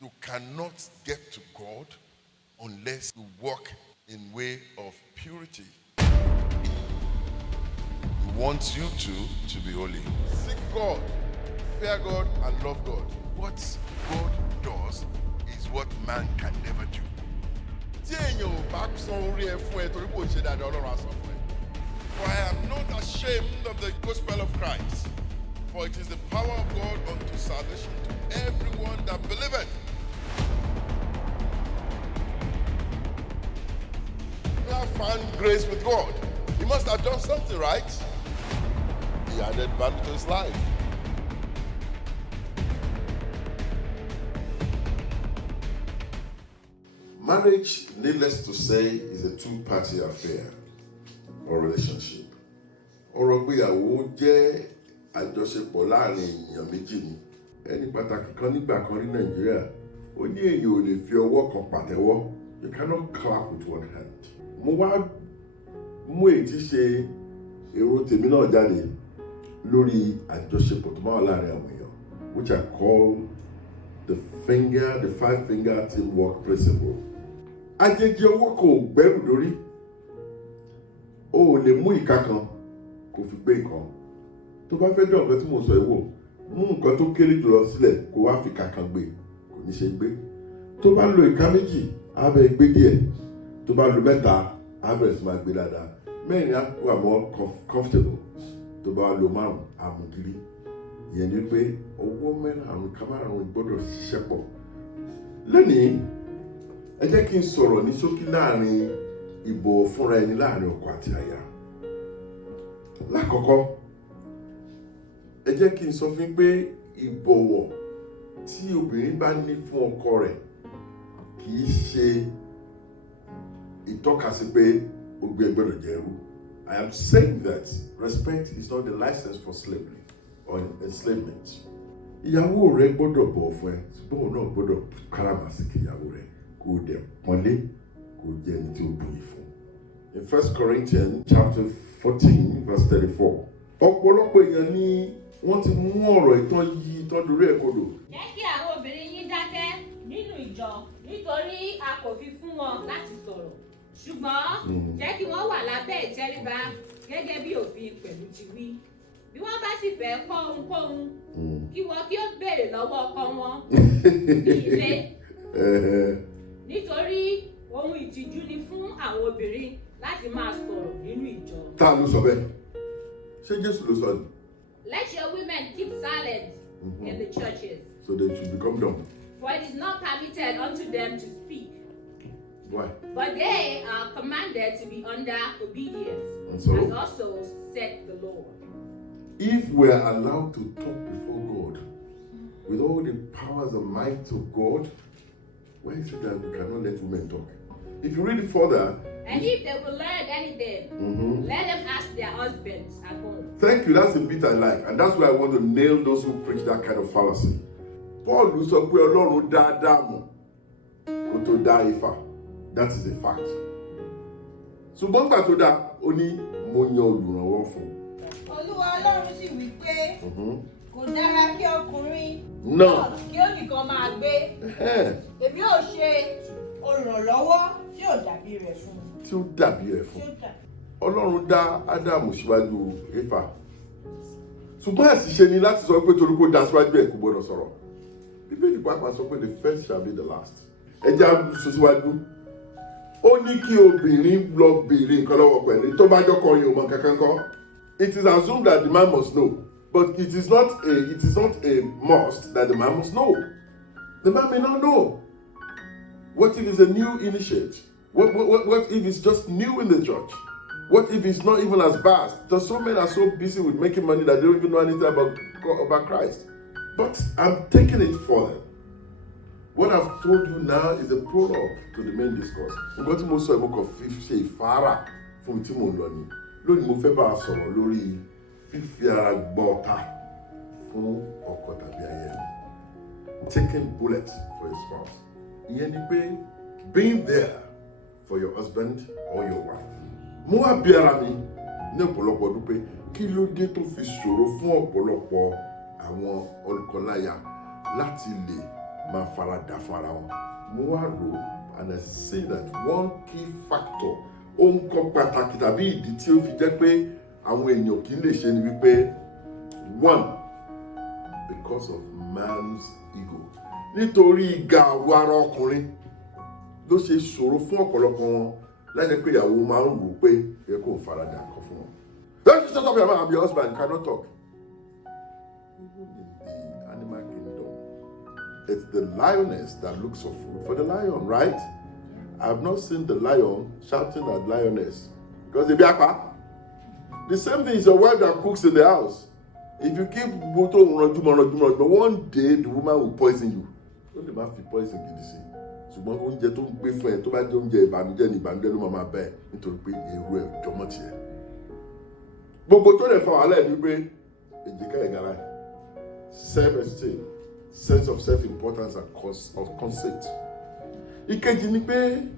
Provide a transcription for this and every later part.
You cannot get to God unless you walk in way of purity. He wants you to be holy. Seek God, fear God, and love God. What God does is what man can never do. For I am not ashamed of the gospel of Christ, for it is the power of God unto salvation to everyone that believeth. You have found grace with God. He must have done something right. He added value to his life. Marriage, needless to say, is a two-party affair or relationship. Ọ̀rọ̀ ìgbéyàwó jẹ́ àjọṣepọ̀ láàrin èèyàn méjì ni. Ẹni pàtàkì kan nígbà kan ní Nàìjíríà, ó ní èèyàn ò lè fi ọwọ́ kan pàtẹ́wọ́. You cannot clap with one hand. Mo wá mú èyí tí ṣe èrò tèmi náà jáde lórí àjọṣepọ̀ tó máa wà láàrin àwọn èèyàn, which I call the 5-finger teamwork principle. Àjèjì ọwọ́ kò gbẹ́rù lórí. O ò lè mú ìka kan kò fi gbé nǹkan. Tó bá fẹ́ dán nǹkan tí mo sọ yìí wò, mú nǹkan tó kéré jùlọ sílẹ̀ kó wá fi ìka kan gbé, kò ní ṣe gbé. Tó bá lo ìka méjì, á bẹ̀rẹ̀ gbé díẹ̀. Tó bá lo mẹ́ta, á bẹ̀rẹ̀ sí máa gbé dáadáa. Mẹ́rin á wà more comfortable. Tó bá lo márùn-ún, á mú gírí. Ìyẹn ni pé ọwọ́ mẹ́rààrún ká márùn-ún gbọ́dọ̀ ṣiṣẹ́ pọ̀. Lónìí, ẹ jẹ́ kí n sọ̀rọ̀ ní ṣókí láàrin ìbọ̀wọ̀ fúnra ẹni láàrin ọkọ àti aya. Lákọ̀ọ́kọ́, ẹ jẹ́ kí n sọ fún yín pé ìbọ̀wọ̀ tí obìnrin bá ní fún ọkọ rẹ̀ kì í ṣe ìtọ́kasí pé ó gbé gbọ́dọ̀ jẹ́ ẹrú. I am saying that respect is not the license for slavery or enslavement. Ìyàwó rẹ gbọ́dọ̀ bọ̀wọ̀ fún ẹ, ṣùgbọ́n òun náà gbọ́dọ̀ káràmásìkí ìyàwó rẹ kó o dẹ̀ pọ́nlé kó o jẹ́ ẹni tí ó buyì fún. In 1 Corinthians chapter 14 verse 34, ọ̀pọ̀lọpọ̀ èèyàn ni wọ́n ti mú ọ̀rọ̀ ìtàn dorí ẹ̀ kodò. Jẹ́ kí àwọn obìnrin yín dákẹ́ nínú ìjọ nítorí a kò fi fún wọn láti sọ̀rọ̀. Ṣùgbọ́n jẹ́ kí wọ́n wà lábẹ́ ìtẹríba gẹ́gẹ́ bí òfin pẹ̀lú ti wí. Bí wọ́n bá sì fẹ́ kọ́ ohunkóhun, kí wọ́n kí ó béèrè lọ́wọ́ ọkọ wọn ní ilé. Nítorí ohun ìtìjú ni fún àwọn obìnrin láti máa sọ̀rọ̀ nínú ìjọ. Ta ló sọ bẹ́ẹ̀? Ṣé Jésù ló sọ ni? Let your women keep silent in the churches. So they should become dumb. For it is not permitted unto them to speak. Why? But they are commanded to be under obedience, And so? as also said the Lord. If we are allowed to talk before God with all the powers and might of God, why is it that we cannot let women talk? If you read it further, And if they will learn anything, let them ask their husbands at home. thank you, that's a bit I like, and that's why I want to nail those who preach that kind of fallacy. Paul sọ pé Ọlọ́run dá Ádámù kó tó dá Éfà. That is a fact. Ṣùgbọ́n gbà tó dá, ó ní mo yan olùrànwọ́ fún. Olúwa Ọlọ́run sì wí pé kò dára kí ọkùnrin náà kí ó nìkan máa gbé. Èmi ò ṣe olùrànlọ́wọ́ tí ò dàbí rẹ̀ fún un. Tí ó dàbí rẹ̀ fún. Ọlọ́run dá Ádámù síwájú Éfà. Ṣùgbọ́n àṣìṣe ni láti sọ pé torí kó dá síwájú ẹ̀ kò gbọdọ̀ sọ̀rọ̀. Bíbélì pàápàá sọ pé the first shall be the last. Ẹ jẹ́ àbùsùn síwájú. Ó ní kí obìnrin lọ béèrè nǹkan lọ́wọ́ pẹ̀lú tó bá jọ́kọ yín ò mọ kankan kọ́. It is assumed that the man must know, but it is not a must that the man must know. The man may not know. What if it's a new initiate? What if it's just new in the church? What if it's not even as vast? Because some men are so busy with making money that they don't even know anything about Christ. But I'm taking it further. What I've told you now is a prologue to the main discourse. Nǹkan tí mo sọ ìmọ̀ kan fi ṣe ìfárá fún mi tí mo ń lọ ni. Lónìí mo fẹ́ bá a sọ̀rọ̀ lórí fífi ara gbọ́ ọ̀tá fún ọkọ tàbí aya ẹni. Taking bullets for your spouse. Ìyẹn ni pé being there for your husband or your wife. Mo wá bí ara mi ní ọ̀pọ̀lọpọ̀ ọdún pé kí ló dé tó fi ṣòro fún ọ̀pọ̀lọpọ̀ àwọn ọkọláya láti lè máa faradà fún ara wọn. Mo wá rò and I see that one key factor ohun kan pàtàkì tàbí ìdí tí ó fi jẹ́ pé àwọn èèyàn kì í lè ṣe ni wípé one, because of man's ego. Nítorí ìgà àwọ̀ ara ọkùnrin ló ṣe ṣòro fún ọ̀pọ̀lọpọ̀ wọn láti pé ìyàwó máa ń rò pé ẹ kò faradà kan fún wọn. Don't you shut up your mouth, I'm your husband, you cannot talk. Even in the animal kingdom, it's the lioness that looks for food for the lion, right? I have not seen the lion shouting at lioness because they be akpa. The same thing is your wife that cooks in the house. If you keep one day the woman will poison you. Don't the man feel poison gidi sí. Ṣùgbọ́n oúnjẹ tó ń gbé fún ẹ tó bá jẹ́ oúnjẹ ìbànújẹ́ ní ìbànújẹ́ ló máa bá ẹ nítorí pé èrò ẹ̀ jọmọ́ tiẹ̀. Gbogbo tó lè fa wàhálà ẹ̀ ní pé èjìká ẹ̀ gara ẹ̀. Self-esteem, sense of self-importance and conceit. Ìkejì ni pé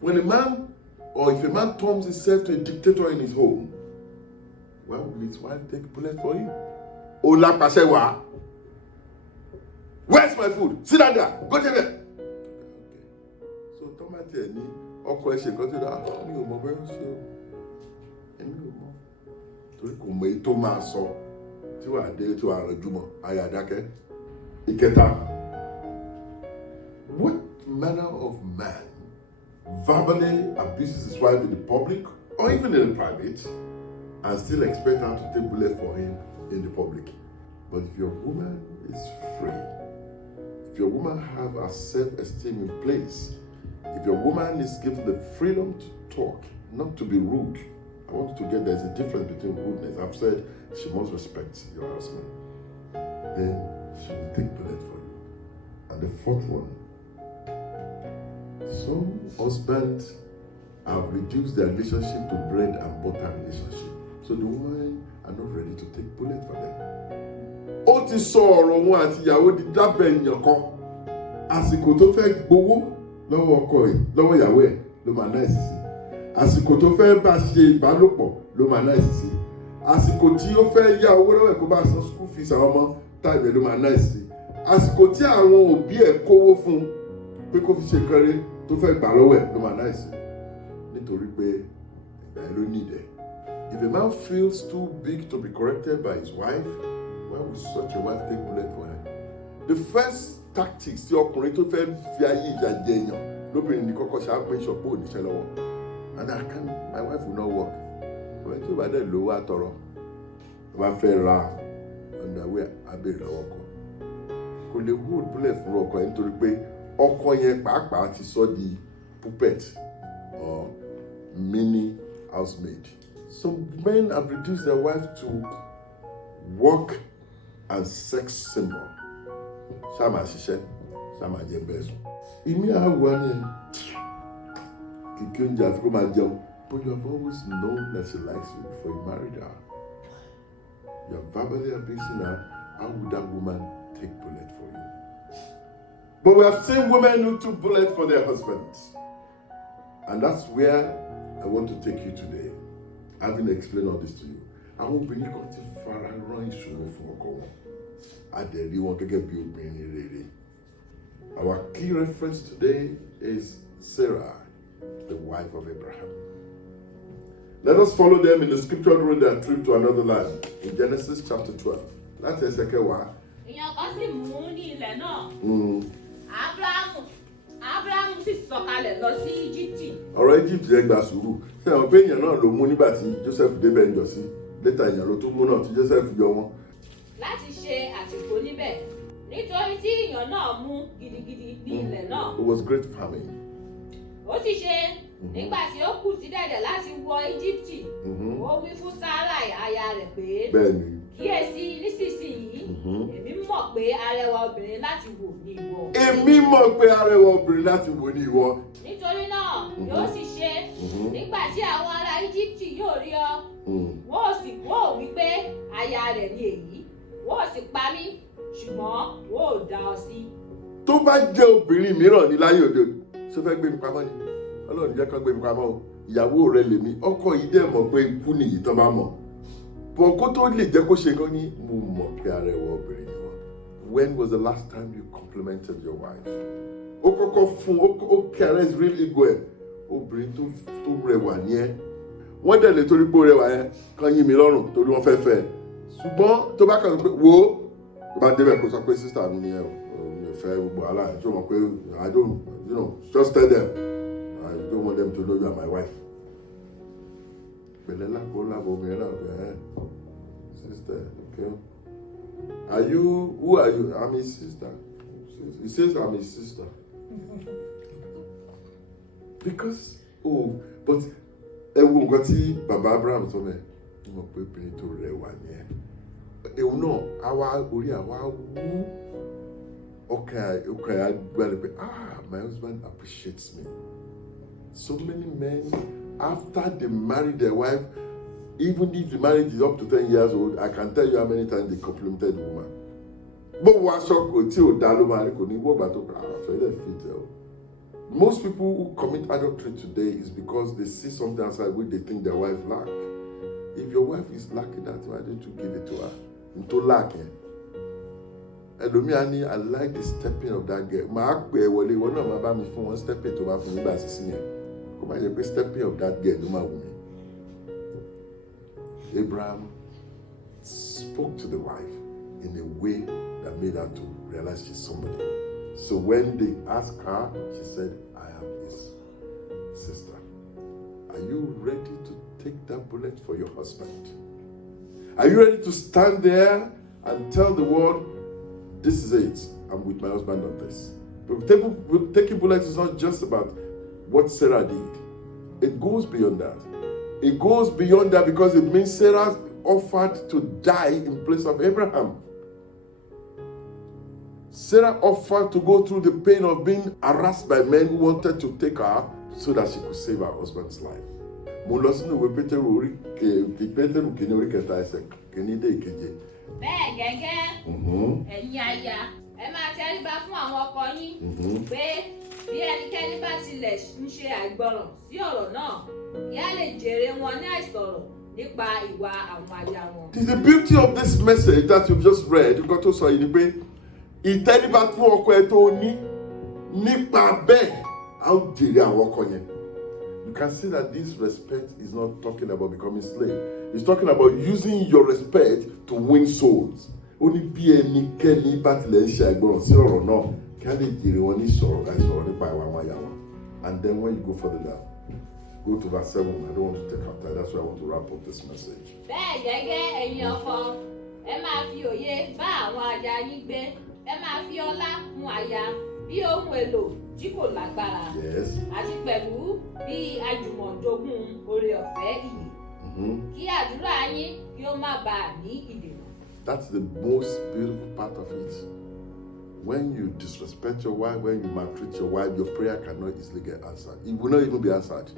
when a man or if a man turns himself to a dictator in his home, why will his wife take bullet for him? Ó lápàṣẹ wá. Where's my food? Sit down there. Go take it. So tomati ẹ ní ọkọ ẹ ṣe nǹkan tó dáa. Mi ò mọ bẹ́ẹ̀ ó ṣe o. Èmi ò mọ. Torí kò mọ èyí tó máa sọ tí wàá dé tí wàá rànjú mọ́. Ayé àdákẹ́. Ìkẹta. What manner of man verbally abuses his wife in the public or even in the private and still expect her to take bullet for him in the public? But if your woman is free, if your woman have her self-esteem in place, if your woman is given the freedom to talk, not to be rude, I want you to get there's a difference between rudeness. I've said she must respect your husband. Then she will take bullet for you. And the fourth one, some husbands have reduced their relationship to bread and butter relationship. So the women are not ready to take bullet for them. Ó ti sọ ọ̀rọ̀ wọn àti ìyàwó di dábẹ́ èèyàn kan. Àsìkò tó fẹ́ gbowó lọ́wọ́ ọkọ ẹ̀ lọ́wọ́ ìyàwó ẹ̀ ló máa náà sí. Àsìkò tó fẹ́ bá ṣe ìbálòpọ̀ ló máa náà sí. Àsìkò tí ó fẹ́ yá owó lọ́wọ́ ẹ̀ kó bá san school fees àwọn ọmọ táìbì ló máa náà sí. Àsìkò tí àwọn òbí ẹ̀ kówó fún pé kó fi ṣe kẹrẹ tó fẹ́ gbà lọ́wọ́ ẹ̀ ló máa náà sí. Nítorí pé ìgbà ẹ̀ ló ní ìdẹ̀. If a man feels too big to be corrected by his wife, why would such a wife take bullet for her? The first tactics tí ọkùnrin tó fẹ́ fi ayé ìjà jẹ èèyàn lóbìnrin ní kọ́kọ́ ṣáà pé ìṣọ̀pọ̀ oníṣẹ́ lọ́wọ́. And my wife will not work. When tí ó bá dẹ̀ lówó àtọrọ, ó bá fẹ́ ra underwear abẹ́rẹ́ lọ́wọ́ kan. Kò lè hold bullet fún ọkọ yẹn nítorí pé ọkọ yẹn pàápàá ti sọ di puppet or mini housemaid. Some men have reduced their wife to work and sex symbol. Ṣáàmà ṣiṣẹ́, ṣáàmà jẹ bẹ́ẹ̀ sùn. Ìmí àwa ni kìkì oúnjẹ àfi kó máa jẹun. But you have always known that she likes you before you married her. You are verbally abusing her. How would that woman take bullet for you? But we have seen women who took bullet for their husbands. And that's where I want to take you today. Having explained all this to you. Àwọn obìnrin kan ti fara rán ìṣòro fún ọkọ wọn. Adẹ̀rí wọn gẹ́gẹ́ bí obìnrin rere. Our key reference today is Sarah, the wife of Abraham. Let us follow them in the scripture during their trip to another land in Genesis chapter 12. Láti ẹsẹ̀ kẹwàá. Èèyàn kan sì mú ní ilẹ̀ náà. Ábúráhámù sì sọ̀kalẹ̀ lọ sí Íjíbítì. Ọ̀rọ̀ Egypt yẹn gba sùúrù. Ṣé àwọn pé èèyàn náà ló mú nígbà tí Joseph débẹ̀ ń jọ sí? Lẹ́tà èèyàn ló tún mú náà tí Joseph yọ wọn. Láti ṣe àtìpó níbẹ̀. Nítorí tí èèyàn náà mú gidigidi ní ilẹ̀ náà. It was great famine. Ó sì ṣe nígbà tí ó kù sí dẹ̀dẹ̀ láti wọ Íjíbítì. Ó wí fún Sáráì aya rẹ̀ pé. Bẹ́ẹ̀ni. Kíyèsí nísinsìnyí, èmi mọ̀ pé arẹwà obìnrin láti wò ní ìwọ. Èmi mọ̀ pé arẹwà obìnrin láti wò ní ìwọ. Nítorí náà yóò sì ṣe nígbà tí àwọn ará Íjíbítì yóò rí ọ. Wọ́n ò sì wò wípé aya rẹ̀ ni èyí. Wọ́n ò sì pa mí, ṣùgbọ́n wọ́n ò dá ọ sí. Tó bá jẹ́ obìnrin mìíràn ní láyé òde òní, ṣó fẹ́ gbé mi pamọ́ ni? Ọlọ́run jẹ́ kán gbé mi pamọ́ o. Ìyàwó rẹ̀ lèmi, ọkọ yìí dẹ̀ mọ̀ pé ikú nìyí tán bá mọ̀. Bọ̀ kó tó lè jẹ́ kó ṣe gan ni mo mọ̀ pé arẹwà obìnrin ni wọ́n. when was the last time you complimented your wife? Ó kọ́kọ́ fún, ó caress real ego ẹ̀. Obìnrin tó rẹwà ní ẹ́. Wọ́n dẹ̀ lè torí pé ó rẹwà yẹn kan yín mi lọ́rùn torí wọ́n fẹ́ fẹ́. Ṣùgbọ́n tó bá kàn pé wo tó bá débẹ̀ kó sọ pé sister mi ni ẹ o mi ò fẹ́ gbogbo àlá ẹ̀ tó mọ̀ pé I don't, just tell them I don't want them to know you are my wife. Pẹ̀lẹ́ lákòó lábọ̀ obìnrin náà bẹ̀ sister, okay. Who are you? I'm his sister. He says I'm his sister. Because, but ẹ wo nǹkan tí bàbá Abraham sọ mẹ́, mo pé obìnrin tó rẹwà ni ẹ. Èwo náà, orí àwa wú ọkàn àgbàlẹ̀ pé my husband appreciates me. So many men, after they marry their wife, even if the marriage is up to 10 years old, I can tell you how many times they complimented the woman. But what's up with you? Most people who commit adultery today is because they see something outside which they think their wife lack. If your wife is lacking that, why don't you give it to her? Into lacking. I like the stepping of that girl. Stepping to her from the stepping of that girl. Abraham spoke to the wife in a way that made her to realize she's somebody. So when they asked her, she said, I am his sister. Are you ready to take that bullet for your husband? Are you ready to stand there and tell the world, this is it, I'm with my husband on this? But taking bullets is not just about what Sarah did. It goes beyond that. It goes beyond that because it means Sarah offered to die in place of Abraham. Sarah offered to go through the pain of being harassed by men who wanted to take her so that she could save her husband's life. Bẹ́ẹ̀ gẹ́gẹ́, ẹ̀yin aya, ẹ máa tẹríba fún àwọn ọkọ yín pé bí ẹnikẹ́ni bá tilẹ̀ ń ṣe àìgbọràn sí ọ̀rọ̀ náà, kí á lè jèrè wọn ní àìsọ̀rọ̀ nípa ìwà àwọn aya wọn. The beauty of this message that you've just read, nǹkan tó sọ yìí ni pé ìtẹríba fún ọkọ ẹ tó ní nípa bẹ́ẹ̀ á jèrè àwọn ọkọ yẹn. You can see that this respect is not talking about becoming slave. It's talking about using your respect to win souls. Only bí ẹnikẹ́ni bá tilẹ̀ ń ṣe àìgbọràn sí ọ̀rọ̀ náà kí á lè jèrè wọn ní sọ̀rọ̀ nípa ìwà àwọn aya wọn. And then when you go further down, go to verse 7. I don't want to take up time. That's why I want to wrap up this message. Bẹ́ẹ̀ gẹ́gẹ́ ẹ̀yin ọkọ, ẹ máa fi òye bá àwọn aya yín gbé. Ẹ máa fi ọlá fún aya bí ohun èlò tí kò lágbára. Yes. Àti pẹ̀lú bí àjùmọ̀jogún oore ọ̀fẹ́ ìyè. Kí àdúrà yín kí ó má bàa ní ìdènà. That's the most beautiful part of it. When you disrespect your wife, when you maltreat your wife, your prayer cannot easily get answered. It will not even be answered.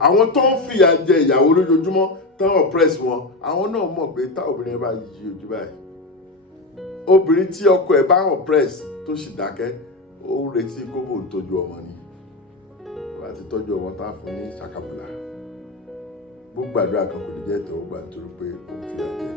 Àwọn tó ń fìyà jẹ ìyàwó lójoojúmọ́ tán oppress wọn, àwọn náà mọ̀ pé tá obìnrin bá yí ojú báyìí. Obìnrin tí ọkọ ẹ̀ bá oppress tó sì dákẹ́, ó ń retí kó bò ń tọ́jú ọmọ ni. Wọ́n ti tọ́jú ọmọ tá fún ní ṣàkàbùlà. Gbogbo àdúrà kan kò ní jẹ́ ìtẹ́wọ́gbà nítorí pé ó ń fìyà jẹ.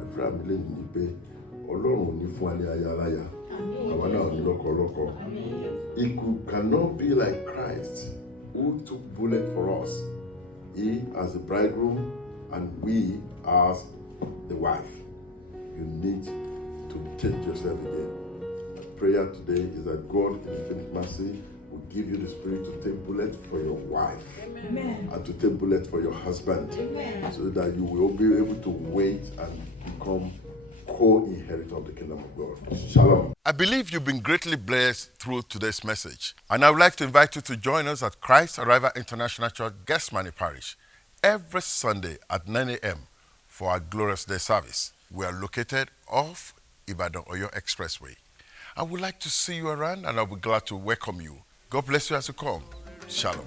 Àdúrà mi lè ní pé Ọlọ́run ò ní fún alẹ́ aya aláya. Àwọn náà ní lọ́kọ. It cannot be like Christ who took bullet for us. He as the bridegroom and we as the wife. You need to change yourself again. My prayer today is that God in infinite mercy will give you the spirit to take bullet for your wife. Amen. And to take bullet for your husband. Amen. So that you will be able to wait and become co-inheritor of the kingdom of God. Shalom. I believe you've been greatly blessed through today's message. And I would like to invite you to join us at Christ Arrival International Church, Gethsemane Parish, every Sunday at 9 a.m. for our Glorious Day service. We are located off Ibadan-Oyo Expressway. I would like to see you around and I'll be glad to welcome you. God bless you as you come. Shalom.